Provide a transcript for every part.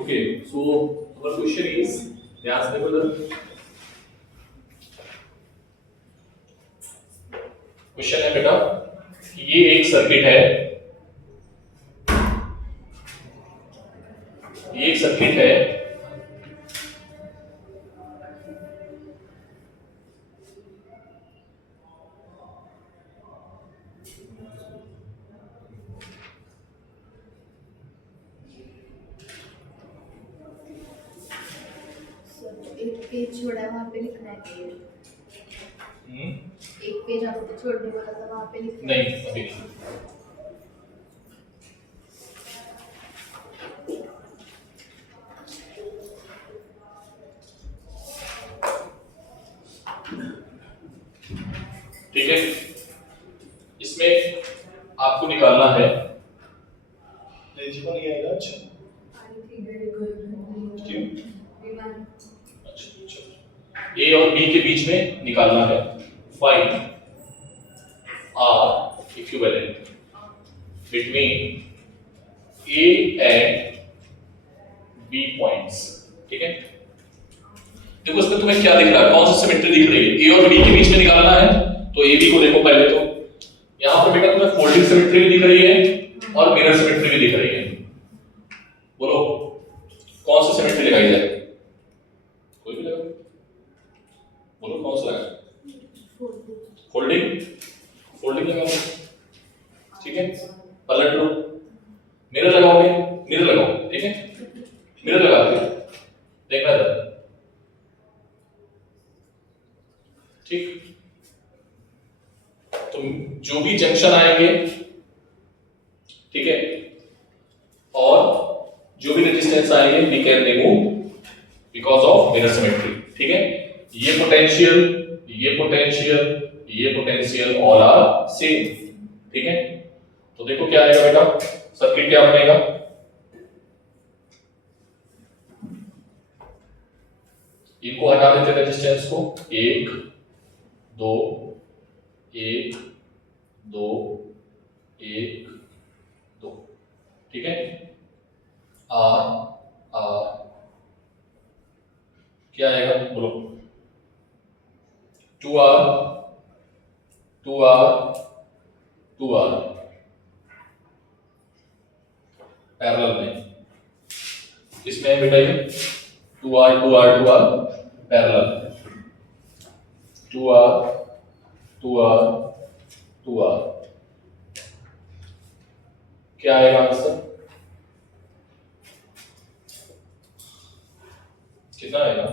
Okay, so our question is, ध्यान से देखो इधर। क्वेश्चन है बेटा, ये एक सर्किट है, ये एक सर्किट है, एक पेज छोड़ा है वहाँ पे लिखना है। एक पेज आपको छोड़ने बोला था वहाँ पे लिखना है। नहीं अभी ठीक है। इसमें आपको निकालना है एलिजिबल ये आएगा। अच्छा क्यों? अच्छा, ए और बी के बीच में निकालना है। Find R equivalent between A and B points. ठीक है, देखो इसमें तुम्हें क्या दिख रहा है, कौन सी सिमेट्री दिख रही है? ए और बी के बीच में निकालना है, तो ए बी को देखो पहले। तो यहां पर बेटा तुम्हें फोल्डिंग सिमेट्री भी दिख रही है और मिरर सिमेट्री भी दिख रही है। बोलो कौन सी सिमेट्री लगाई जाए? कोई भी लगाओ, बोलो कौन सा लगाए? फोल्डिंग, फोल्डिंग लगाओ। ठीक है, पलट लो। मिरर लगाओगे, मिरर लगाओ। ठीक है, मिरर लगा दो, देखना जरा। ठीक, तो जो भी जंक्शन आएंगे, ठीक है, और जो भी रेजिस्टेंस आएंगे, we can remove because of mirror symmetry. ठीक है, ये पोटेंशियल, ये पोटेंशियल, ये पोटेंशियल ऑल आर सेम। ठीक है, तो देखो क्या आएगा बेटा, सर्किट क्या बनेगा? इनको हटा देते रेजिस्टेंस को, 1 2 1 2 1 2। ठीक है, आर आर क्या आएगा बोलो? 2R 2R 2R पैरेलल में। इसमें है बेटा ये 2R 2R 2R parallel, 2R 2R 2R। क्या आएगा आंसर? कितना आएगा?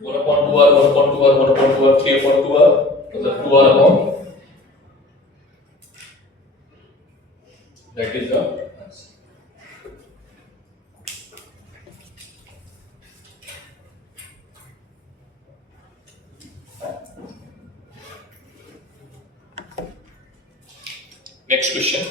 1/2R 1/2R 1/2R 3/2R, मतलब 2R upon, that is the answer. Next question.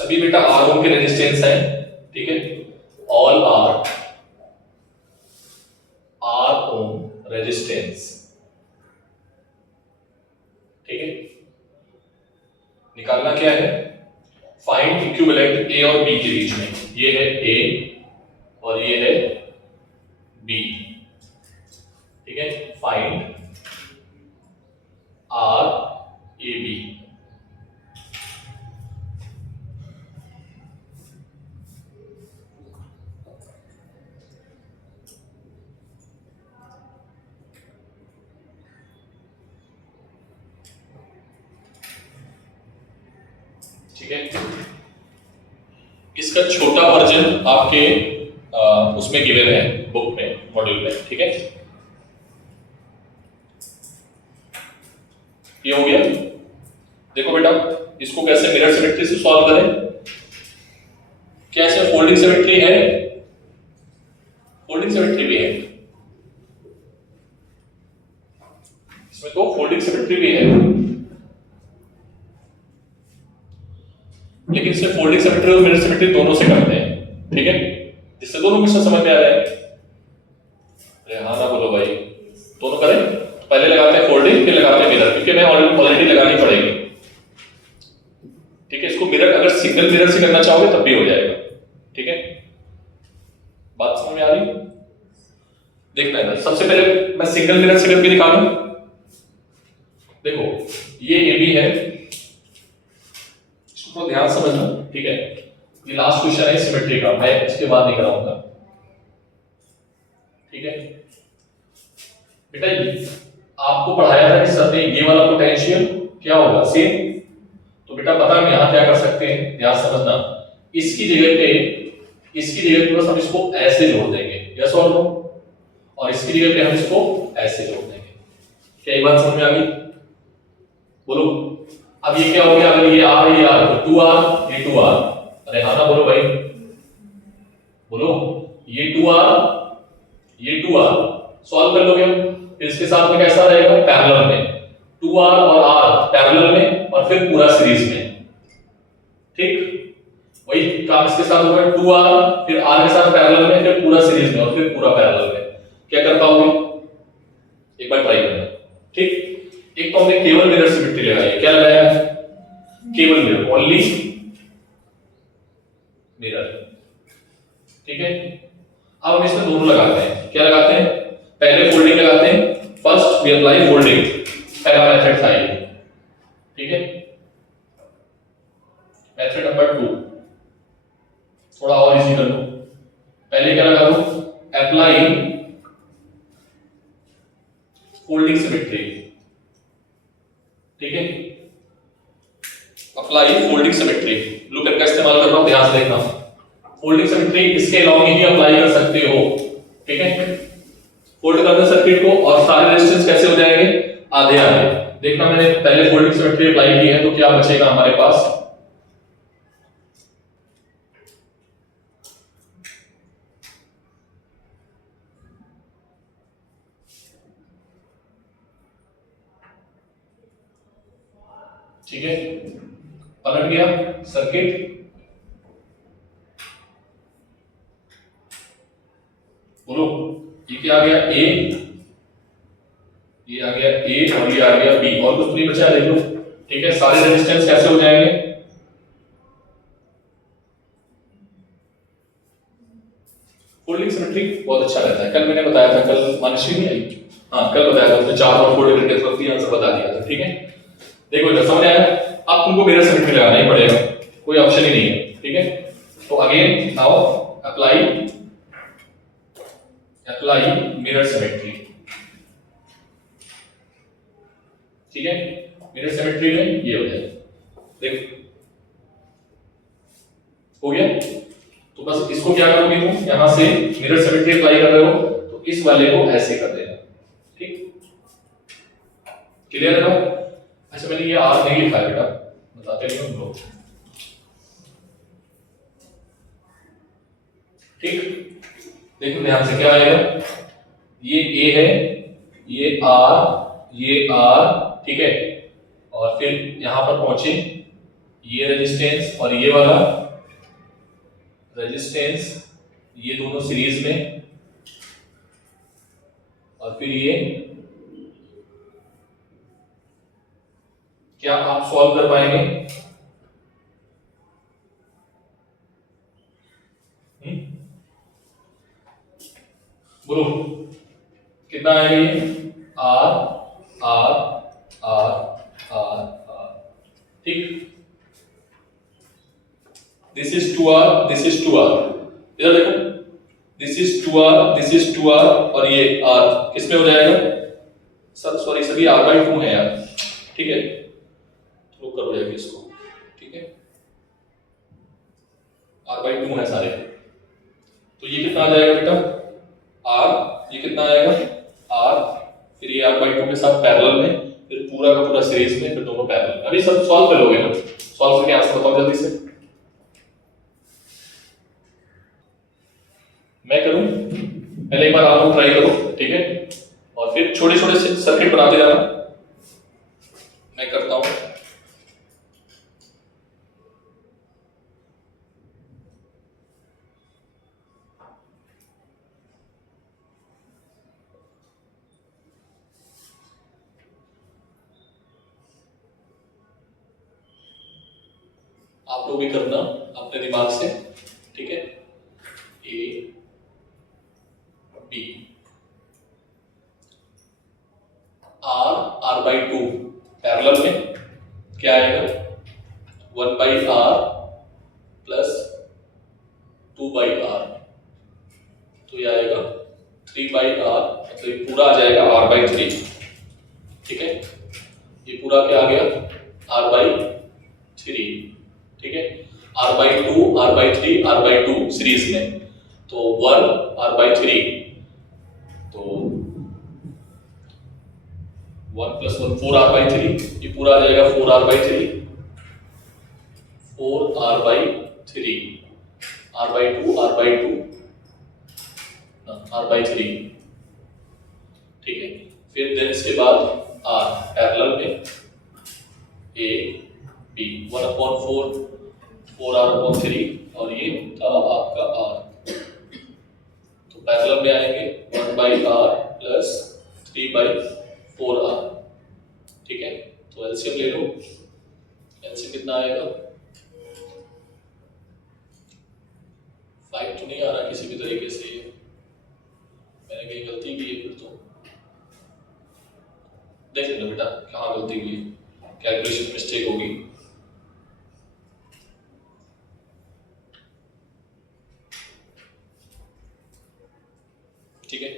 सभी बेटा आर ओम के रेजिस्टेंस है। ठीक है, ऑल आर ओम रेजिस्टेंस। ठीक है, निकालना क्या है? फाइंड इक्विवेलेंट ए और बी के बीच में। ये है ए और ये है बी। ठीक है, फाइंड आर ए बी। ठीक है, इसका छोटा वर्जन आपके उसमें गिवन है बुक में, मॉड्यूल में, ठीक है। ये हो गया। देखो बेटा, इसको कैसे मिरर सिमेट्री से सॉल्व करें। कैसे फोल्डिंग सिमेट्री है, फोल्डिंग सिमेट्री भी है इसमें, तो फोल्डिंग सिमेट्री भी है, लेकिन इससे फोल्डिंग सिमेट्री और मिरर सिमेट्री दोनों से करते हैं, ठीक है, जिससे दोनों क्वेश्चन समझ में आ रहे हैं। अरे हाँ ना बोलो भाई, दोनों करें। पहले लगाते हैं फोल्डिंग, फिर लगाते हैं मिरर, क्योंकि मैं ऑलरेडी लगानी पड़ेगी, ठीक है। इसको मिरर अगर सिंगल मिरर से करना चाहोगे तब भी हो जाएगा, ठीक है। बात समझ में आ रही? देखना है ना, सबसे पहले मैं सिंगल मिरर से करके दिखा दूं। देखो ये AB है, इसको ध्यान समझना, ठीक है। ये लास्ट क्वेश्चन है सिमेट्री का, मैं इसके बाद नहीं कराऊंगा, ठीक है। बेटा आपको पढ़ाया था कि सर ने ये वाला पोटेंशियल क्या होगा, सेम। तो बेटा पता हम यहां क्या कर सकते हैं, ध्यान समझना। इसकी जगह पे बस हम इसको ऐसे जोड़ देंगे, यस और नो, और इसकी जगह पे हम इसको ऐसे जोड़ देंगे। क्या ये बात समझ में आ गई? बोलो। अब ये क्या हो गया, अगर ये R ये R तो 2R ये 2R, अरे हाँ ना बोलो भाई, बोलो। ये 2R ये 2R सॉल्व कर लोगे। इसके साथ में कैसा रहेगा, पैरेलल में 2R और R पैरेलल में, और फिर पूरा सीरीज में, ठीक। वही काम इसके साथ होगा, 2R फिर R के साथ पैरेलल में, फिर पूरा सीरीज में, और फिर पूरा पैरेलल में। क्या कर पाओगे, एक बार ट्राई करना, ठीक। एक तो हमने केवल मिरर सिमेट्री लगाई, क्या लगाया है, केवल मिरर, ओनली मिरर, ठीक है। अब हम इसमें दोनों लगाते हैं, क्या लगाते हैं, पहले फोल्डिंग लगाते हैं, फर्स्ट वी अप्लाई फोल्डिंग, पहला मेथड था ये, ठीक है। मेथड नंबर 2 थोड़ा और इजी कर लो। पहले क्या लगा दो, अप्लाई फोल्डिंग सिमेट्री, ठीक है। अप्लाई फोल्डिंग सिमेट्री, लुकर का इस्तेमाल कर रहा हूं, ध्यान से देखना। फोल्डिंग सिमेट्री इसके अलावा ही अप्लाई कर सकते हो, ठीक है। फोल्ड करना सर्किट को, और सारे रेजिस्टेंस कैसे हो जाएंगे, आधे आधे। देखना मैंने पहले फोल्डिंग सिमेट्री अप्लाई की है, तो क्या बचेगा हमारे पास, ठीक है। पलट गया सर्किट, बोलो। ये क्या आ गया, A, ये आ गया A, और ये आ गया B, और कुछ नहीं बचा, देख लो, ठीक है। सारे रेजिस्टेंस कैसे हो जाएंगे, फोल्डिंग सिमेट्री बहुत अच्छा रहता है। कल मैंने बताया था, कल मानसी नहीं आई, हाँ कल बताया था, उसने 4 बार फोल्ड करके तुरंत आंसर बता दिया था, ठीक है। देखो इधर समझ आया। अब तुमको मिरर सिमेट्री लगाना ही पड़ेगा, कोई ऑप्शन ही नहीं है, ठीक है। तो again now apply mirror symmetry, ठीक है। मिरर सिमेट्री में ये हो जाए, देख हो गया। तो बस इसको क्या करोगे तुम, यहां से मिरर सिमेट्री अप्लाई कर रहे हो, तो इस वाले को ऐसे कर देना, ठीक। क्लियर है ना? अच्छा मैंने ये R नहीं लिखा है बेटा, बताते नहीं हम लोग, ठीक। देखो ध्यान से क्या आएगा, ये A है, ये R, ठीक है। और फिर यहां पर पहुंचे, ये रेजिस्टेंस और ये वाला रेजिस्टेंस, ये दोनों सीरीज में, और फिर ये, क्या आप सॉल्व कर पाएंगे, बोलो कितना आएगा ये, R, ठीक। This is 2R, this is 2R, इधर देखो, दिस इज 2R, और ये R किसमें हो जाएगा, सॉरी सभी R/2 है यार, ठीक है। तो करो जाके इसको, ठीक है। है सारे। तो ये कितना आ जाएगा बेटा r, ये कितना आएगा r, फिर ये r/2 के साथ पैरेलल में, फिर पूरा का पूरा सीरीज में, फिर दोनों पैरेलल। अभी सब सॉल्व कर लोगे ना? सॉल्व करके आंसर बताओ जल्दी से। मैं करूं? पहले एक बार आप लोग ट्राई करो, ठीक है, और फिर छोटे छोटे सर्किट बनाते जाना। मैं करता हूं। आप लोग भी करना अपने दिमाग से, ठीक है। ए बी, r/2 पैरेलल में क्या आएगा 1/r प्लस 2/r, तो ये आएगा 3/r, मतलब ये पूरा आ जाएगा r/3, ठीक है। ये पूरा क्या आ गया r/3, ठीक है। r/2 r/3 r/2 सीरीज में, तो 1 r/3, तो 1 + 1 4 r/3, ये पूरा आ जाएगा 4 r/3, 4 r/3, r/2 r/2 r/3, ठीक है। फिर देन इसके बाद r पैरेलल में a b 1/4 4r/3, और ये था आपका r, तो पैरेलल में आएंगे 1/r प्लस 3/4r, ठीक है। तो एलसीएम ले लो, एलसीएम कितना आएगा 5 तो नहीं आ रहा किसी भी तरीके से, मैंने कहीं गलती की है, फिर तो देख लेना बेटा कहाँ गलती हुई, कैलकुलेशन मिस्टेक होगी। ठीक है,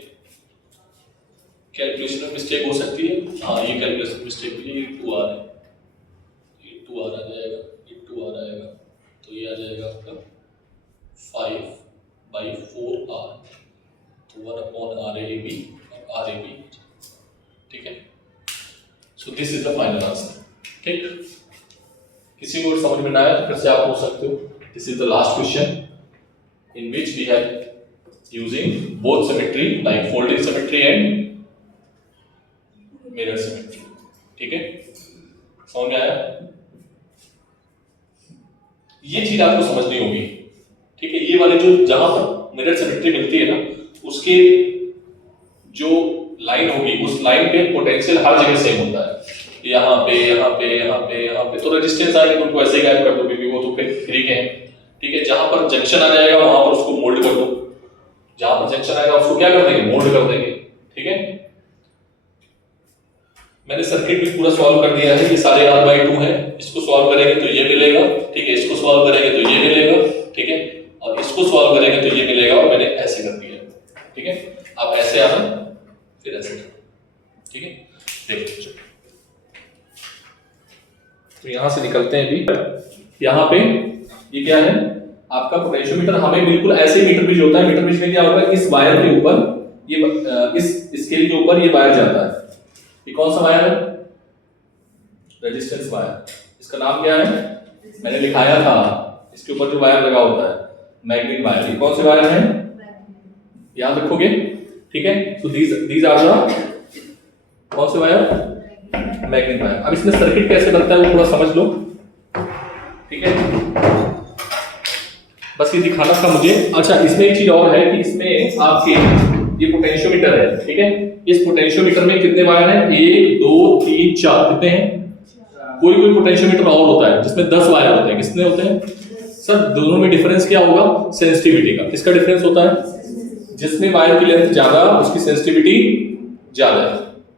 कैलकुलेशन में मिस्टेक हो सकती है। हाँ, ये कैलकुलेशन मिस्टेक हुई है, ये 2r है, ये 2r आ जाएगा, ये 2r आएगा, तो ये आ जाएगा आपका 5/4r, तो 1/RAB और RAB, ठीक है। So this is the final answer, ठीक। किसी को समझ में ना आया तो फिर से आप पूछ सकते हो। This is the last question in which we have using both symmetry like folding symmetry and mirror symmetry, ठीक है। समझ में आया? ये चीज आपको समझनी होगी, ठीक है। ये वाले जो जहां पर मिरर सिमेट्री मिलती है ना, उसके जो लाइन होगी उस लाइन पे पोटेंशियल हर जगह सेम होता है, यहाँ पे यहाँ पे यहाँ पे यहाँ पे, तो रेजिस्टेंस आएगा तो उनको ऐसे ही गायब कर दो क्योंकि वो तो फिर फ्री के हैं, ठीक है। जहां पर जंक्शन आ जाएगा वहां पर उसको मोल्ड कर दो, जहां पर जंक्शन आएगा उसको क्या कर देंगे, मोल्ड कर देंगे, ठीक है। मैंने सर्किट भी पूरा सॉल्व कर दिया है, ये सारे r/2 है, इसको सॉल्व करेंगे तो ये मिलेगा, ठीक है। इसको सॉल्व करेंगे तो ये मिलेगा, ठीक है, और इसको सॉल्व करेंगे तो ये मिलेगा, और मैंने ऐसे कर दिया, ठीक है। आप ऐसे आना फिर ऐसे, ठीक है। देखिए तो यहां से निकलते हैं भी, यहाँ पे ये क्या है आपका पोटेंशियोमीटर। हमें बिल्कुल ऐसे ही मीटर ब्रिज होता है, मीटर ब्रिज में क्या होगा, इस वायर के ऊपर ये इस स्केल के ऊपर ये वायर जाता है, ये कौन सा वायर है, रेजिस्टेंस वायर। इसका नाम क्या है, मैंने लिखाया था, इसके ऊपर जो वायर लगा होता है मैग्नेट वायर। ये कौन से वायर है, याद रखोगे, ठीक है। तो दीज आर द कौन से वायर, मैग्नेट वायर। अब इसमें सर्किट कैसे बनता है वो थोड़ा समझ लो, ठीक है। बस ये दिखाना था मुझे। अच्छा, इसमें एक चीज और है कि इसमें आपके ये पोटेंशियोमीटर है, ठीक है। इस पोटेंशियोमीटर में कितने वायर हैं, 1 2 3 4, कितने हैं। कोई कोई पोटेंशियोमीटर और होता है जिसमें 10 वायर होते हैं, कितने होते हैं सर। दोनों में डिफरेंस क्या होगा, सेंसिटिविटी का। किसका डिफरेंस होता है, जिसमें वायर की लेंथ ज्यादा उसकी सेंसिटिविटी ज्यादा है,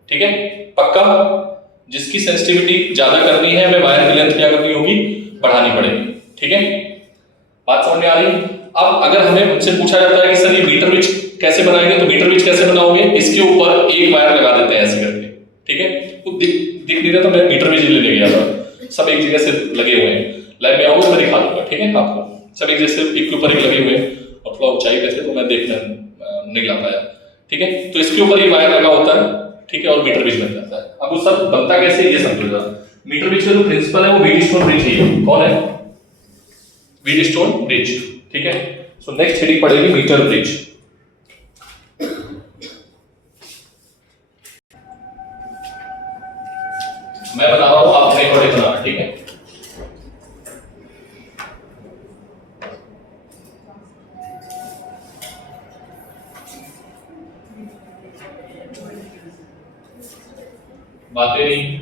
ठीक है। पक्का, जिसकी सेंसिटिविटी ज्यादा करनी है हमें वायर की लेंथ क्या करनी होगी, बढ़ानी पड़ेगी, ठीक है। बात समझ में आ रही। अब अगर हमें मुझसे पूछा जाता है कि सर ये मीटर ब्रिज कैसे बनाएंगे, तो मीटर ब्रिज कैसे बनाओगे, इसके ऊपर एक वायर लगा देते हैं ऐसे करके, ठीक है। तो दिख नहीं रहा था, मैं मीटर ब्रिज लेने गया था, सब एक जगह से लगे हुए हैं। लाइव में आओगे मैं दिखा दूंगा, ठीक है आपको। सब एक जैसे एक के ऊपर एक लगे हुए हैं और थोड़ा ऊंचाई पे थे तो मैं देखने नहीं ला पाया, ठीक है। तो इसके ऊपर ही वायर लगा होता है, ठीक है, और मीटर ब्रिज बन जाता है। अब वो सब बनता कैसे ये समझो जरा। मीटर ब्रिज का जो प्रिंसिपल है वो व्हीटस्टोन ब्रिज ही है। कौन है? व्हीटस्टोन ब्रिज, ठीक है। सो नेक्स्ट हेडिंग पड़ेगी मीटर ब्रिज। मैं बता रहा हूं, आप अपने अकॉर्डिंग बनाना, ठीक है। बातें नहीं,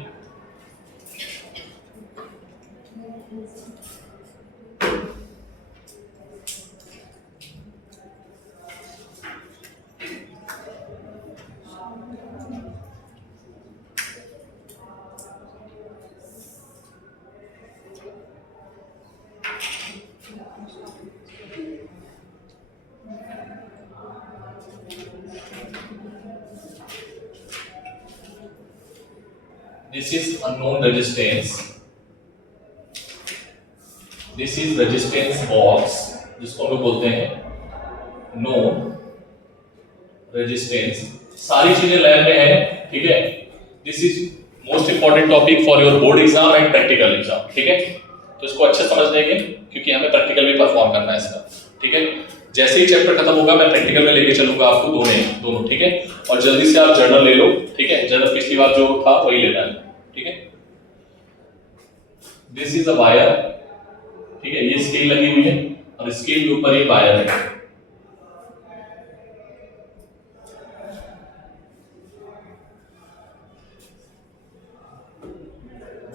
this is unknown resistance, this is resistance box जिसको हम लोग बोलते हैं known resistance। सारी चीजें लैब में है, ठीक है। This is most important topic for your board exam and practical exam, ठीक है। तो इसको अच्छे समझ लेंगे क्योंकि हमें प्रैक्टिकल भी परफॉर्म करना है इसका, ठीक है। जैसे ही चैप्टर खत्म होगा मैं प्रैक्टिकल में लेके चलूंगा आपको दोनों, ठीक है। और जल्दी से आप जर्नल ले लो, ठीक है। जर्नल पिछली बार जो था वही लेना है, ठीक है। दिस इज अ वायर, ठीक है। ये स्केल लगी हुई है और स्केल के ऊपर एक वायर है।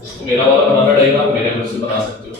इसको मेरा वाला बनाना डायग्राम मेरे घर से बना सकते हो।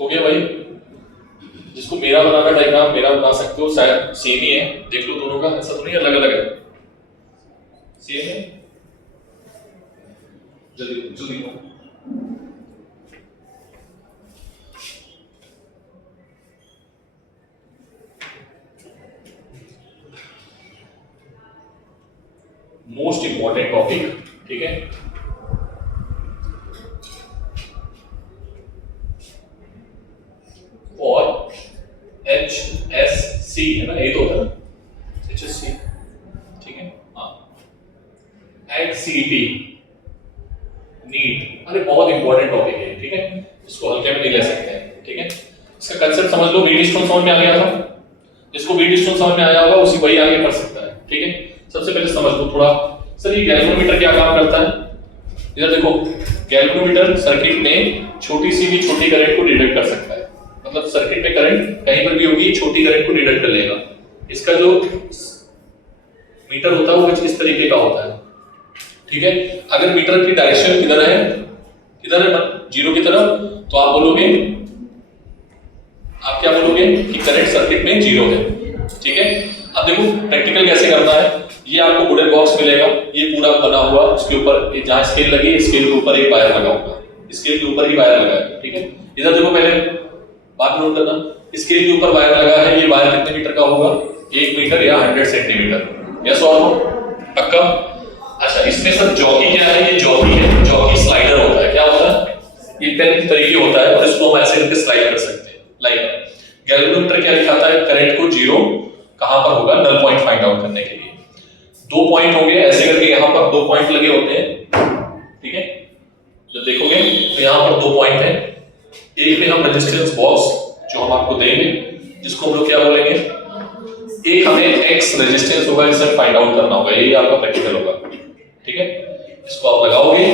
हो गया भाई। जिसको मेरा बनाना डायग्राम मेरा बना सकते हो, शायद सेम ही है, देख लो दोनों का, ऐसा तो नहीं अलग अलग है, सेम है। जल्दी जल्दी मोस्ट इंपॉर्टेंट टॉपिक, ठीक है। और HSC है ना, ये तो होता है ना HSC, ठीक है। हाँ, NCT नीट, अरे बहुत इंपॉर्टेंट टॉपिक है, ठीक है। इसको हल्के में नहीं ले सकते हैं, ठीक है। इसका कंसेप्ट समझ लो, व्हीटस्टोन समझ में आ गया था। जिसको व्हीटस्टोन समझ में आया होगा उसी वही आगे कर सकता है, ठीक है। सबसे पहले समझ लो थोड़ा, सर ये गैल्वेनोमीटर क्या काम करता है। इधर देखो, गैल्वेनोमीटर सर्किट में छोटी सी भी छोटी करंट को डिटेक्ट कर सकता है। मतलब सर्किट में करंट कहीं पर भी होगी, छोटी करंट को डिटेक्ट कर लेगा। इसका जो मीटर होता है वो कुछ इस तरीके का होता है, ठीक है। अगर मीटर की डायरेक्शन किधर है, जीरो की तरफ, तो आप बोलोगे, आप क्या बोलोगे कि करंट सर्किट में जीरो है, ठीक है। अब देखो प्रैक्टिकल कैसे करना है। ये आपको वुडन बॉक्स मिलेगा, ये पूरा बना हुआ, इसके ऊपर जहां स्केल लगी स्केल के ऊपर एक वायर लगा होगा, स्केल के ऊपर ही वायर लगा है, ठीक है। इधर देखो, पहले बात नोट करना, स्केल के ऊपर वायर लगा है, ये वायर कितने मीटर का होगा? 1 मीटर या 100 सेंटीमीटर। यस और नो? पक्का? अच्छा, इसमें सर जॉकी क्या है? ये जॉकी है, जॉकी स्लाइडर होता है। क्या होता है? ये पेन की तरीके होता है और इसको हम ऐसे करके स्लाइड कर सकते हैं। लाइक गैल्वेनोमीटर क्या दिखाता है? करंट को जीरो कहां पर होगा? नल पॉइंट फाइंड आउट करने के लिए 2 पॉइंट होंगे, ऐसे करके यहां पर 2 पॉइंट लगे होते हैं। ठीक है, जब देखोगे तो यहां पर 2 पॉइंट है। एक में हम रेजिस्टेंस बॉक्स जो हम आपको देंगे, जिसको हम लोग क्या बोलेंगे? एक हमें एक्स रेजिस्टेंस होगा, इसे फाइंड आउट करना होगा। यही आपका प्रैक्टिकल होगा। ठीक है, इसको आप लगाओगे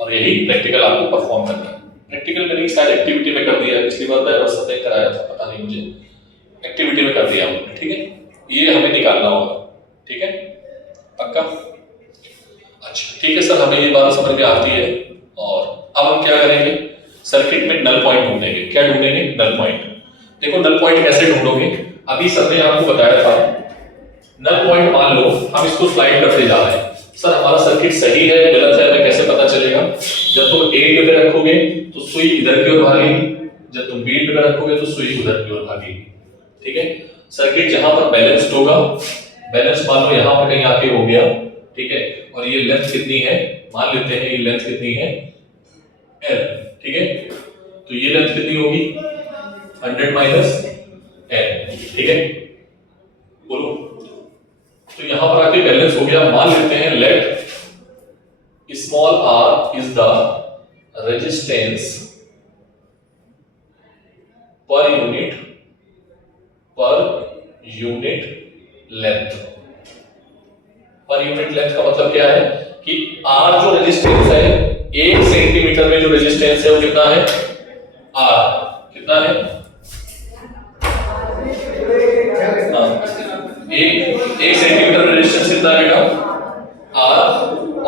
और यही प्रैक्टिकल आपको परफॉर्म करना है। प्रैक्टिकल मैंने शायद एक्टिविटी में कर दिया, पिछली बार ड्राइवर से कराया था, पता नहीं मुझे, एक्टिविटी में कर दिया हमने। ठीक है, ये हमें निकालना होगा। ठीक है, पक्का? अच्छा ठीक है सर, हमें ये बात समझ में आती है। और अब हम क्या करेंगे? सर्किट में नल पॉइंट ढूंढेंगे। क्या ढूंढेंगे? Null point. देखो नल पॉइंट कैसे ढूंढोगे? अभी सर ने आपको बताया था, नल पॉइंट मान लो हम इसको स्लाइड करते जा रहे हैं। सर हमारा सर्किट सही है गलत है हमें कैसे पता चलेगा? जब तुम ए पे रखोगे तो सुई इधर की ओर भागेगी, जब तुम बी पे रखोगे तो सुई उधर की ओर भागेगी। ठीक है, सर्किट जहां पर बैलेंस्ड होगा, बैलेंस मान लो यहां पर कहीं आके हो गया। ठीक है, और ये लेंथ कितनी है? मान लेते हैं ये लेंथ कितनी है? L। ठीक है, तो ये लेंथ कितनी होगी? 100 माइनस L। ठीक है, बोलो। तो यहां पर आके बैलेंस हो गया। मान लेते हैं let small r is the resistance per unit length. Per unit length का मतलब क्या है कि r जो रेजिस्टेंस है, 1 सेंटीमीटर में जो रेजिस्टेंस है वो कितना है? r कितना है? एक सेंटीमीटर में रेजिस्टेंस कितना है बेटा? r।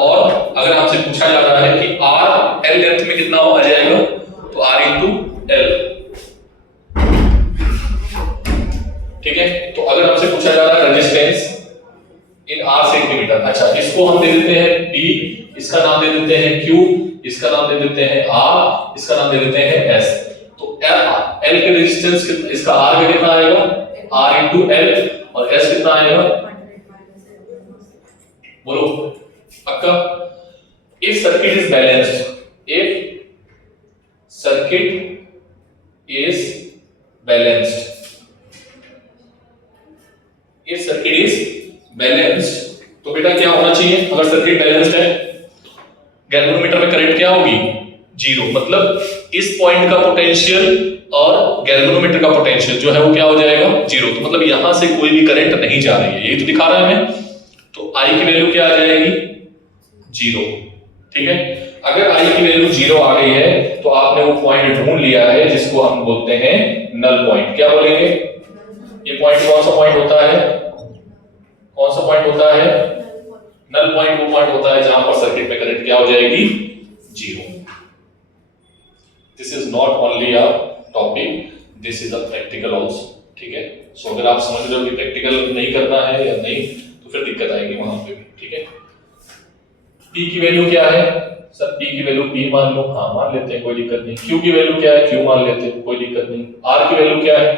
और अगर आपसे पूछा जा रहा है कि r l लेंथ में कितना आ जाएगा, तो r इंटू l। ठीक है, तो अगर हमसे पूछा जा रहा है रेजिस्टेंस इन r सेंटीमीटर, अच्छा इसको हम दे देते हैं d, इसका नाम दे देते हैं q, इसका नाम दे देते हैं r, इसका नाम दे देते हैं s। तो l के रेजिस्टेंस इसका r का कितना आएगा? r into l। और s कितना आएगा? बोलो पक्का? If circuit is balanced, if circuit is balanced, if circuit is balanced, तो बेटा क्या होना चाहिए? अगर सर्किट बैलेंस्ड है, गैल्वेनोमीटर में करंट क्या होगी? जीरो। मतलब इस पॉइंट का पोटेंशियल और गैल्वेनोमीटर का पोटेंशियल जो है वो क्या हो जाएगा? जीरो। तो मतलब यहां से कोई भी करंट नहीं जा रही है, यही तो दिखा रहा है हमें। तो I की वैल्यू क्या आ जाएगी? जीरो। ठीक है, अगर I की वैल्यू जीरो आ गई है तो आपने वो पॉइंट ढूंढ लिया है जिसको हम बोलते हैं नल पॉइंट। क्या बोलेंगे? ये पॉइंट कौन सा पॉइंट होता है? कौन सा पॉइंट होता है? नल पॉइंट वो पॉइंट होता है जहां पर सर्किट में करंट क्या हो जाएगी? Zero. This is not only a topic, this is a practical also. ठीक है, सो अगर आप समझ रहे हो कि प्रैक्टिकल नहीं करना है या नहीं, तो फिर दिक्कत आएगी वहां पे भी। ठीक है, P की वैल्यू क्या है? सर P की वैल्यू P मान लो, हाँ मान लेते हैं, कोई दिक्कत नहीं। Q की वैल्यू क्या है? Q मान लेते हैं, कोई दिक्कत नहीं। R की वैल्यू क्या है?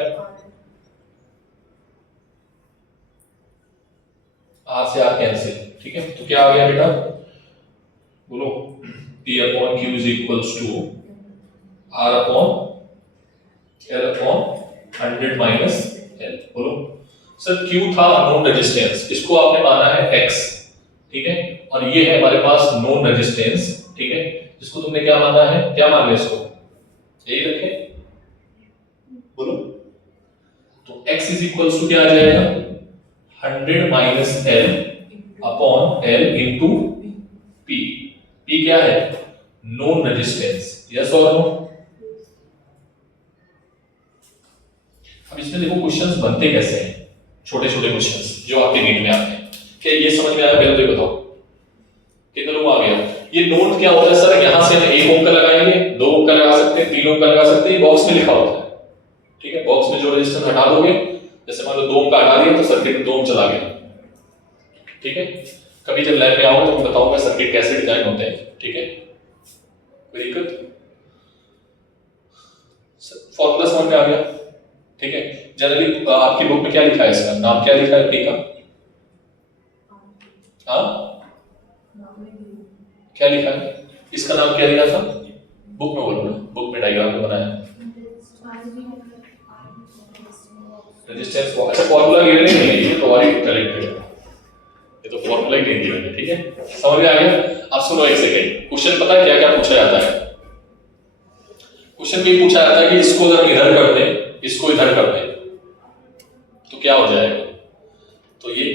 R से R कैंसिल। ठीक है, तो क्या आ गया बेटा? बोलो, P upon Q is equals to R upon L upon 100 minus L। बोलो सर, Q था नोन रेजिस्टेंस, इसको आपने माना है X। ठीक है, और ये है हमारे पास नोन रेजिस्टेंस। ठीक है, इसको तुमने क्या माना है? क्या मान लिया इसको? यही रखे। बोलो, तो X इज इक्वल्स टू क्या आ जाएगा? 100 minus L upon L into P। P क्या है? Known resistance. यस और नो? अब इसमें देखो क्वेश्चंस बनते कैसे हैं, छोटे छोटे क्वेश्चंस जो आपके नीट में आते हैं। क्या ये समझ में आया? पहले तो ये बताओ कितने लोग आ गया? ये नोट क्या होता है सर? यहां से हम 1 ओम का लगाएंगे, 2 ओम का लगा सकते हैं, 3 ओम का लगा सकते हैं, बॉक्स में लिखा होता है। ठीक है, बॉक्स में जो रेजिस्टेंस हटा दोगे, जैसे मान लो 2 ओम का हटा दिया तो सर्किट में 2 ओम चला गया। ठीक है, कभी जब लैब में आओगे तो मैं बताऊंगा सर्किट कैसे डिजाइन होते हैं। ठीक है, कोई दिक्कत? फॉर्मूला समझ में आ गया? ठीक है। जनरली आपकी बुक में क्या लिखा है, इसका नाम क्या लिखा है पी का? हाँ, क्या लिखा है इसका नाम, क्या लिखा था बुक में? बोलो ना, बुक में डायग्राम तो बनाया रेजिस्टेंस। अच्छा, फॉर्मूला गिवन नहीं है, ये तो और ही करेक्ट है, ये तो फॉर्मूला ही नहीं गिवन है। ठीक है, समझ में आ गया? अब सुनो एक सेकंड, क्वेश्चन पता है क्या क्या पूछा जाता है? क्वेश्चन में पूछा जाता है कि इसको अगर हम इधर कर दें, इसको इधर कर दें तो क्या हो जाएगा? तो ये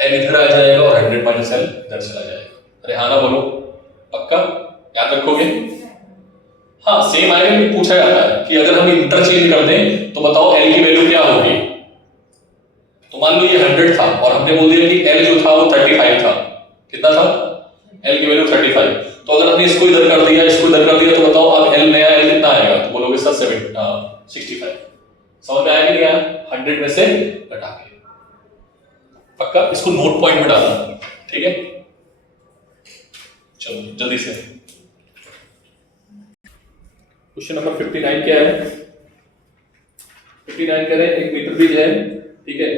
l इधर आ जाएगा और 100 माइनस l इधर चला जाएगा। अरे हाँ ना बोलो, पक्का याद रखोगे? हाँ, सेम आएगा कि पूछा जाता है कि अगर हम इंटरचेंज कर दें तो बताओ l की वैल्यू क्या होगी। तो मान लो ये 100 था और हमने बोल दिया कि l जो था वो 35 था। कितना था? l की वैल्यू 35। तो अगर हमने इसको इधर कर दिया, इसको इधर कर दिया, तो बताओ अब l नया l कितना आएगा? तो बोलोगे सर 65। समझ में आया कि नहीं आया? 100 में से घटा के। पक्का इसको नोट पॉइंट में डालना, ठीक है? चलो जल्दी से क्वेश्चन नंबर 59 क्या है? 59 करें, एक मीटर ब्रिज है, ठीक है,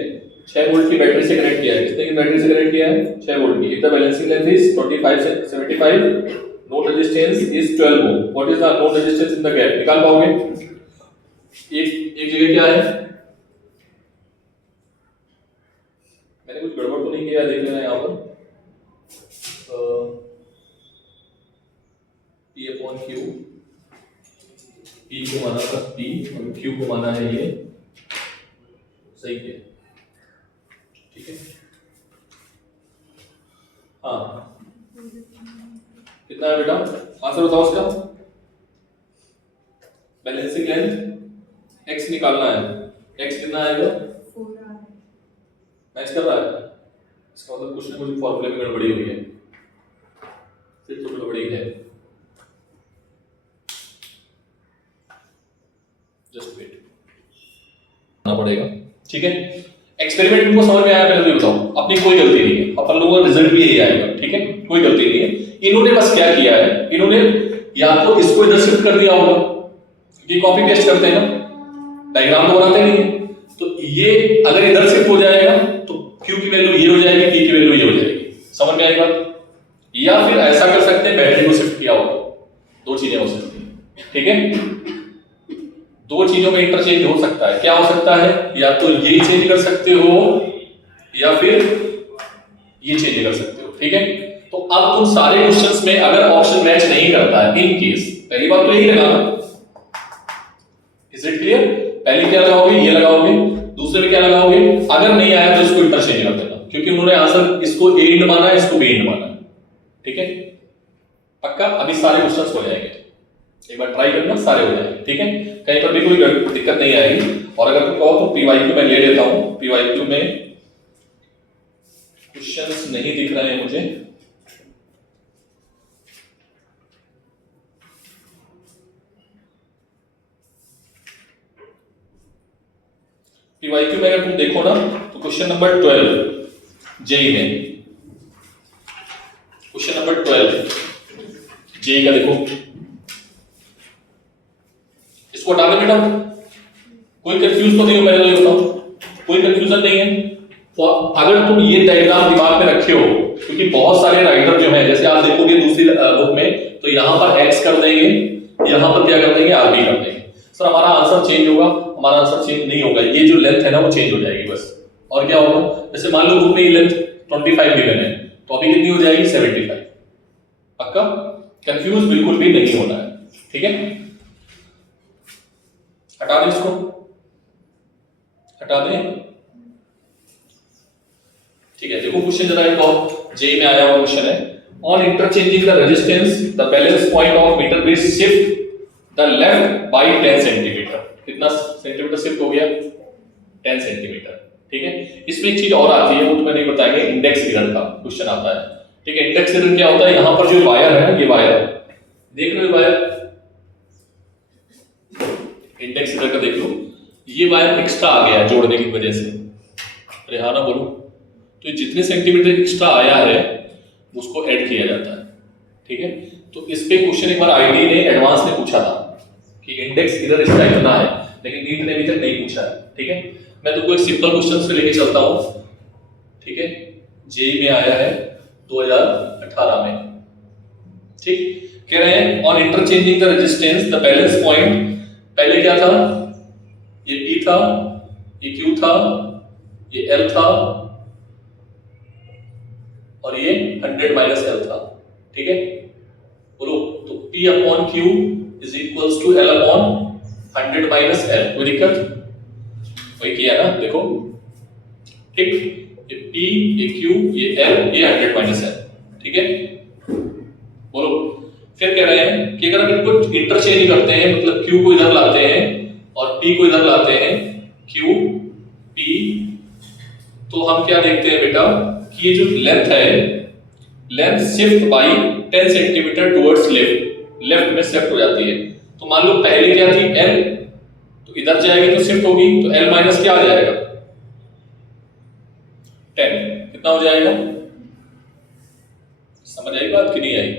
6 वोल्ट की बैटरी से कनेक्ट किया है। कितने की बैटरी से कनेक्ट किया है? 6 वोल्ट की। If the balancing length is 25 से 75, node resistance is 12 ohm, what is the node resistance in the gap? निकाल पाओगे? एक जगह क्या है, मैंने कुछ गड़बड़ तो नहीं किया, देख लेना यहाँ पर। P अपॉन Q, P को माना था P और Q को माना है ये, सही है, ठीक है। हाँ, कितना है बेटा? आंसर बताओ उसका। बैलेंसिंग लेंथ x निकालना है, x कितना आएगा? 4 मैच कर रहा है, इसका मतलब कुछ ना कुछ फॉर्मूले में गड़बड़ी हुई है, फिर तो गड़बड़ी है। जस्ट वेट करना पड़ेगा, ठीक है। एक्सपेरिमेंट तुमको समझ में आया? पहले बताओ, अपनी कोई गलती नहीं है, अपन लोगों का रिजल्ट भी यही आएगा, ठीक है, कोई गलती नहीं है। इन्होंने बस क्या किया है, इन्होंने या तो इसको इधर शिफ्ट कर दिया होगा, क्योंकि कॉपी पेस्ट करते हैं ना, डायग्राम तो बनाते नहीं है। तो ये अगर इधर शिफ्ट हो जाएगा तो Q की वैल्यू ये हो जाएगी, P की वैल्यू ये हो जाएगी। समझ में आएगा? या फिर ऐसा कर सकते हैं, बैटरी को शिफ्ट किया होगा, दो चीजें हो सकती हैं, ठीक है। दो चीजों में इंटरचेंज हो सकता है। क्या हो सकता है? या तो ये चेंज कर सकते हो या फिर ये चेंज कर सकते हो, ठीक है। तो अब तुम सारे क्वेश्चंस में अगर ऑप्शन मैच नहीं करता है, इन केस, पहली बात तो यही लगाना, इज इट क्लियर? पहले क्या लगाओगे? ये लगाओगे। दूसरे में क्या लगाओगे? अगर नहीं आया तो इसको इंटरचेंज कर देना, क्योंकि उन्होंने आंसर इसको ए एंड माना है, इसको बी एंड माना है, ठीक है। पक्का अभी सारे क्वेश्चंस हो जाएंगे, एक बार ट्राई करना, सारे हो जाएंगे, ठीक है। कहीं पर भी कोई दिक्कत नहीं आएगी। और अगर तुम कहो तो पीवाईक्यू मैं ले लेता हूं, पीवाईक्यू में क्वेश्चंस नहीं दिख रहे हैं मुझे, पीवाईक्यू में अगर तुम देखो ना तो क्वेश्चन नंबर 12 जेई में, क्वेश्चन नंबर 12 जेई का देखो, इसको हटा दे बेटा, कोई कंफ्यूज तो नहीं हो? पहले तो बताओ, कोई कंफ्यूजन नहीं है? अगर तुम ये डायग्राम दिमाग में रखे हो, क्योंकि बहुत सारे राइटर जो हैं, जैसे आप देखोगे दूसरी बुक में, तो यहां पर x कर देंगे, यहां पर क्या कर देंगे? rb कर देंगे। सर हमारा आंसर चेंज होगा, हमारा आंसर चेंज नहीं होगा, ये जो लेंथ है ना वो चेंज हो जाएगी बस। और क्या होगा? जैसे मान लो बुक में ये लेंथ 25 गिवन है, तो अभी कितनी हो जाएगी? 75। पक्का कंफ्यूज बिल्कुल भी नहीं होना है, ठीक है। हटा दें इसको, हटा दें, ठीक है। देखो क्वेश्चन जरा एक और जेई में आया हुआ क्वेश्चन है, on interchanging the resistance the balance point of metre bridge shift the left by 10 centimetre. कितना सेंटीमीटर शिफ्ट हो गया? 10 सेंटीमीटर, ठीक है। इसमें एक चीज और आती है, वो तुम्हें नहीं बताएंगे, इंडेक्स एरर का क्वेश्चन आता है, ठीक है। इंडेक्स एरर क्या होता है? यहां पर जो वायर है ना, ये वायर देख लो, ये वायर इंडेक्स एरर का देख लो, ये वायर एक्स्ट्रा आ गया जोड़ने की वजह से। अरे हाँ ना बोलो, तो जितने सेंटीमीटर एक्स्ट्रा आया है उसको ऐड किया जाता है, ठीक है। तो इस पे क्वेश्चन एक बार आईटी ने एडवांस में पूछा था कि इंडेक्स एरर इसका इतना है, लेकिन नीट ने अभी तक नहीं पूछा है। ठीक है, मैं तुमको एक सिंपल क्वेश्चन से लेके चलता हूँ। ठीक है, जेई में आया है 2018 में। ठीक, कह रहे हैं on interchanging the resistance the balance point, पहले क्या था, ये P था, ये Q था, ये L था और ये 100 माइनस L था। ठीक है, बोलो तो P upon Q is equals to L upon 100 minus L। कोई दिक्कत? वही किया ना, देखो। ठीक, ये P, ये Q, ये L, ये 100 माइनस L। ठीक है, बोलो। फिर कह रहे हैं कि अगर हम इनको इंटरचेंज करते हैं, मतलब Q को इधर लाते हैं और P को इधर लाते हैं, Q P, तो हम क्या देखते हैं बेटा कि ये जो लेंथ है, length shift by 10 centimetre towards left, left में शिफ्ट हो जाती है। तो मान लो पहले क्या थी L, तो इधर जाएगी तो शिफ्ट होगी, तो L माइनस क्या आ जाएगा 10, कितना हो जाएगा? समझ आई बात कि नहीं आई?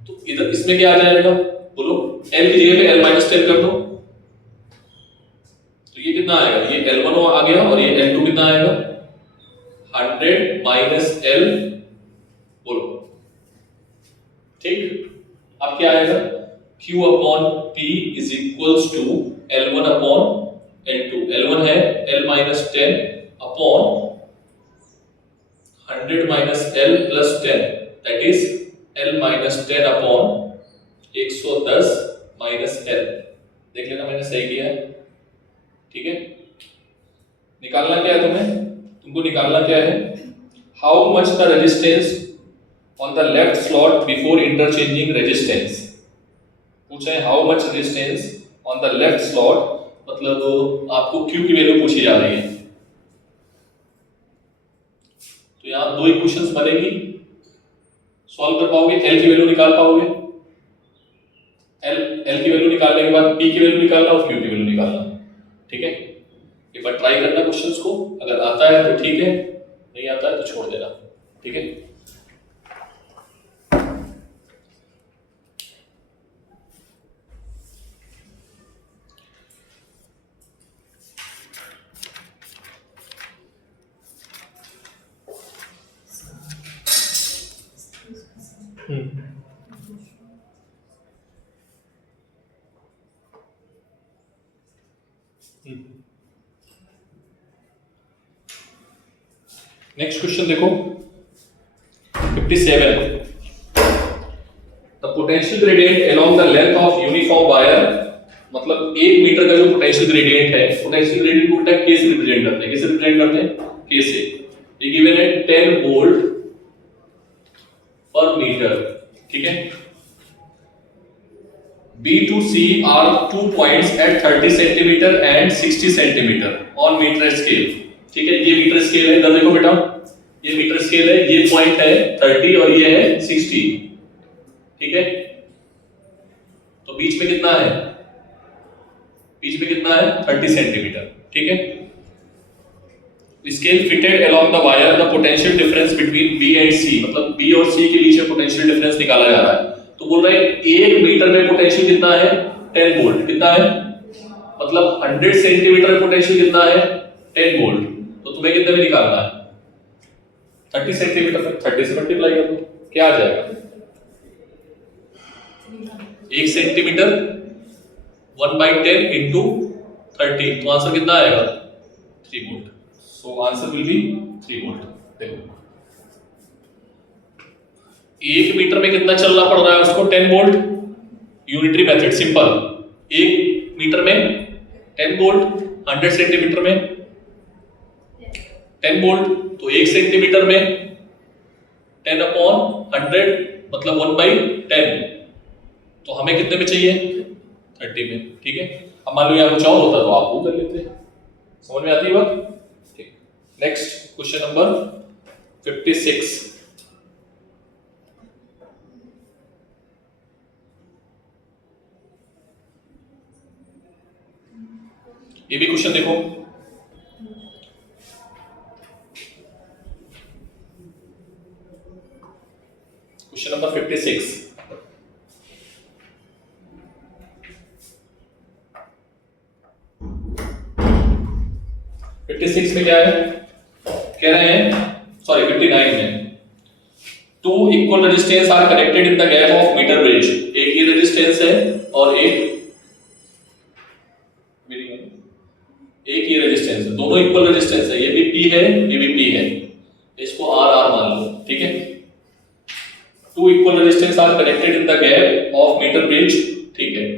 तो इधर इसमें क्या आ जाएगा, बोलो। L की जगह पे L माइनस 10 कर दो, तो ये कितना आएगा, ये L1 आ गया और ये L2 कितना आएगा 100 माइनस L, बोलो। ठीक, अब क्या आएगा, Q upon P is equals to L1 upon L2, L1 है L minus 10 upon 100 minus L plus 10, that is L minus 10 upon 110 minus L। देख लेना मैंने सही किया है। ठीक है, निकालना क्या है तुम्हें, तुमको निकालना क्या है, how much the resistance on the left slot before interchanging resistance. पूछा है how much resistance on the left slot, मतलब आपको Q की वैल्यू पूछी जा रही है। तो यहां दो इक्वेशंस बनेगी, सॉल्व कर पाओगे, L की वैल्यू निकाल पाओगे, L की वैल्यू निकालने के बाद P की वैल्यू निकालना और Q की वैल्यू निकालना। ठीक है, एक बार ट्राई करना क्वेश्चंस को, अगर आता है तो ठीक है, नहीं आता है तो छोड़ देना। ठीक है, नेक्स्ट क्वेश्चन देखो 57, the potential gradient along the length of uniform wire, मतलब 1 मीटर का जो पोटेंशियल ग्रेडियंट है, पोटेंशियल ग्रेडियंट को उल्टा K से रिप्रेजेंट करते हैं, किससे रिप्रेजेंट करते हैं, K से। ये गिवन है 10 वोल्ट पर मीटर। ठीक है, B to C are 2 points at 30 centimetre and 60 centimetre on metre scale. ठीक है, ये मीटर स्केल है, इधर देखो बेटा, ये मीटर स्केल है, ये पॉइंट है 30 और ये है 60। ठीक है, तो बीच में कितना है, बीच में कितना है 30 सेंटीमीटर। ठीक है, scale fitted along the wire, the potential difference between B and C, मतलब B और C के बीच में पोटेंशियल डिफरेंस निकाला जा रहा है। तो बोल रहे हैं 1 मीटर में पोटेंशियल कितना है 10 वोल्ट, कितना है, मतलब 100 सेंटीमीटर में पोटेंशियल कितना है 10 वोल्ट। तो तुम्हें कितने में निकालना है 30 सेंटीमीटर में 30 से मल्टीप्लाई कर दो, क्या आ जाएगा 1 सेंटीमीटर 1/10 इंटू 30, तो आंसर कितना आएगा 3 volt. So answer will be 3 volt. देखो 1 मीटर में कितना चलना पड़ रहा है उसको 10 volt, unitary method simple, 1 metre में 10 वोल्ट, 100 सेंटीमीटर में 10 वोल्ट, तो 1 सेंटीमीटर में 10 अपॉन 100 मतलब 1/10, तो हमें कितने में चाहिए 30 में। ठीक है, अब मान लो यहाँ कुछ और होता तो आप वो कर लेते, समझ में आती है बात। ठीक, नेक्स्ट क्वेश्चन नंबर 56, ये भी क्वेश्चन देखो, क्वेश्चन नंबर 56, 56 में क्या है, कह रहे हैं, सॉरी 59 में, two equal resistance are connected in the gap of metre bridge. एक ये रेजिस्टेंस है और एक ये रेजिस्टेंस है, दोनों इक्वल रेजिस्टेंस है, ये भी P है ये भी P है, इसको R R मान लो, ठीक है। Two equal resistance are connected in the gap of metre bridge, ठीक है।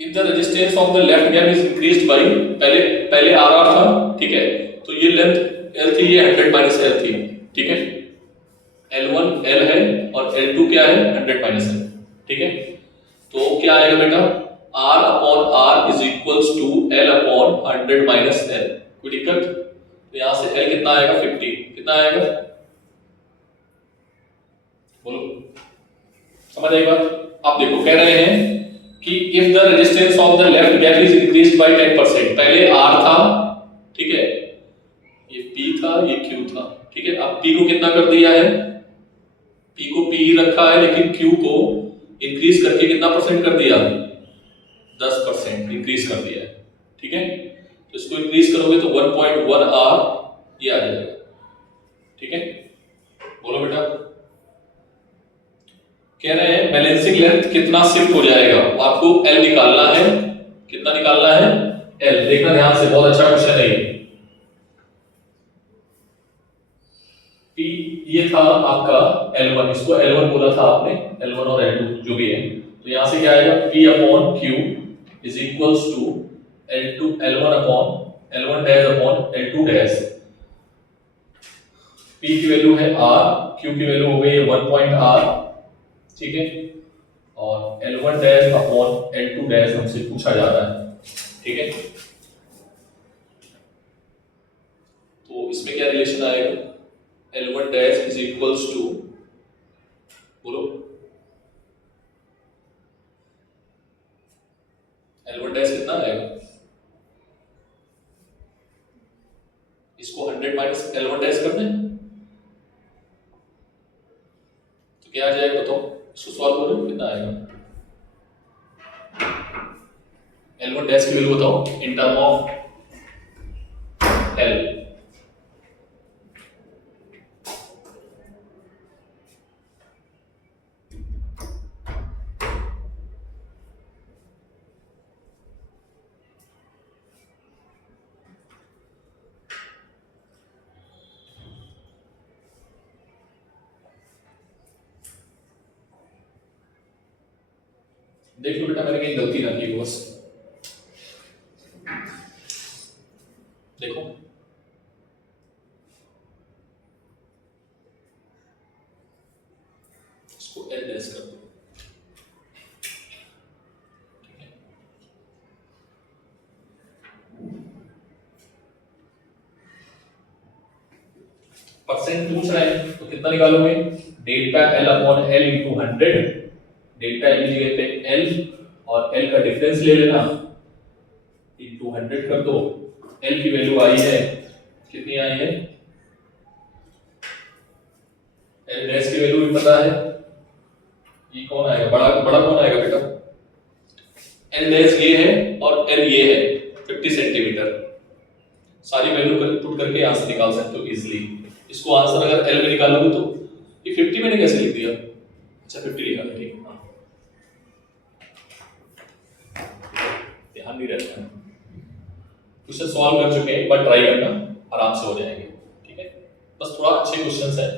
If the resistance of the left gap is increased by, पहले RR था, ठीक है, तो ये लेंथ L थी, ये 100 माइनस L थी, ठीक है। L1 L है और L2 क्या है, 100 माइनस L, ठीक है। तो क्या आएगा बेटा, R upon R is equals to L upon 100 minus L। कोई दिक्कत? तो यहां से L कितना आएगा, 50, कितना आएगा बोलो, समझ आई बात? आप देखो कह रहे हैं कि if the resistance of the left gap is increased by 10%, पहले R था, ठीक है, ये P था, ये Q था, ठीक है। अब P को कितना कर दिया है, P को P ही रखा है, लेकिन Q को इंक्रीज करके कितना परसेंट कर दिया, 10% इंक्रीज कर दिया है, ठीक है। तो इसको इंक्रीज करोगे तो 1.1 R ये आ जाएगा, ठीक है। बोलो बेटा, कह रहे हैं बैलेंसिंग लेंथ कितना शिफ्ट हो जाएगा, आपको L निकालना है, कितना निकालना है, L। देखना ध्यान से, बहुत अच्छा क्वेश्चन है ये। P ये था आपका L1, इसको L1 बोला था आपने, L1 और L2 जो भी है, तो यहां से क्या आएगा, P upon Q is equals to L2 L1 upon L1 dash upon L2 dash. P की वैल्यू है R, Q की वैल्यू हो गई 1.R, ठीक है, और L1 dash upon L2 dash हमसे पूछा जा रहा है, ठीक है। तो इसमें क्या रिलेशन आएगा, L1 dash is equals to, बोलो, L1 डैश कितना आएगा, इसको 100 माइनस L1 डैश कर दें तो क्या आ जाएगा बताओ, इसको सॉल्व करो कितना आएगा, L1 डैश की वैल्यू बताओ इन टर्म ऑफ L। देख लो बेटा, मैंने कहीं गलती ना की हो बस, देखो इसको L डैश कर दो, परसेंट पूछ रहे हैं तो कितना निकालोगे, delta L upon L into 100, delta L की जगह पे L और L का डिफरेंस ले लेना, इंटू 100 कर दो। L की वैल्यू आई है, कितनी आई है, L डैश की वैल्यू भी पता है, ये कौन आएगा, बड़ा बड़ा कौन आएगा बेटा, L डैश ये है और L ये है 50 सेंटीमीटर। सारी वैल्यू पुट करके यहां से निकाल सकते हो इजीली। इसको आंसर अगर L में निकालोगे तो ये 50 मैंने कैसे लिख दिया, अच्छा 50 लिखा है, ठीक, हाँ ध्यान नहीं रहता है। क्वेश्चन सॉल्व कर चुके हैं, एक बार ट्राई करना, आराम से हो जाएंगे, ठीक है। बस थोड़ा अच्छे क्वेश्चंस है।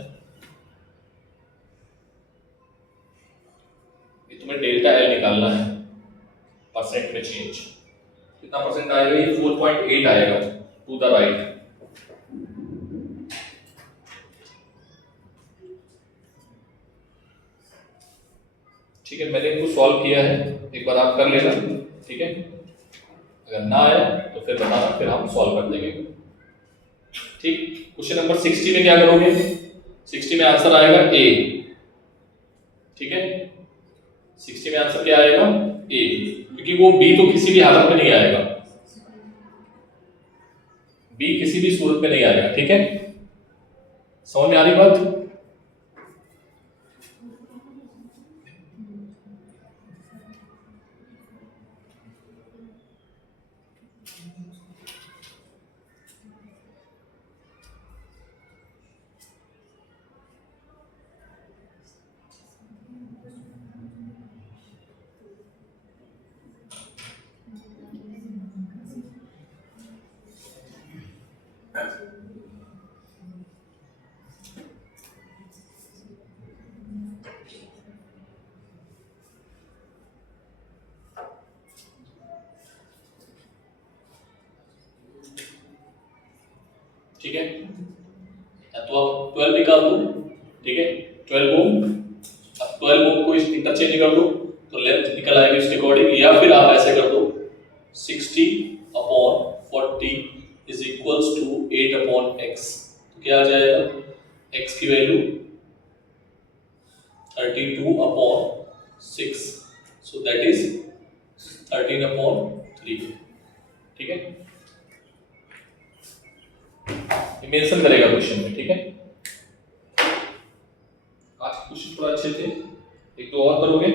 ये तुम्हें डेल्टा L निकालना है, परसेंट में चेंज कितना परसेंट आएगा, ये 4.8 आएगा टू द राइट। ठीक है, मैंने इनको सॉल्व किया है, एक बार आप कर लेना, ठीक है। अगर ना आए तो फिर बताना, फिर हम सॉल्व कर देंगे, ठीक। क्वेश्चन नंबर 60 में क्या करोगे, 60 में आंसर आएगा A, ठीक है। 60 में आंसर क्या आएगा, A, क्योंकि वो B तो किसी भी हालत में नहीं आएगा, B किसी भी सूरत में नहीं आएगा, ठीक है। समझ में आ रही बात, ठीक है, तो अब 12 निकाल दो, ठीक है, 12 ओम। अब 12 ओम को इस इंटरचेंज कर दो तो लेंथ निकल आएगी उसके अकॉर्डिंग, या फिर आप ऐसे कर दो 60/40 इज इक्वल्स टू 8/x। तो क्या आ जाएगा, x की वैल्यू 32/6, सो दैट इज 13/3, ठीक है, मेंशन करेगा क्वेश्चन में, ठीक है। आज क्वेश्चन थोड़ा अच्छे थे, एक दो और करोगे?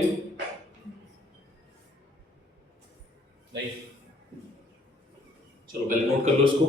नहीं, चलो पहले नोट कर लो इसको।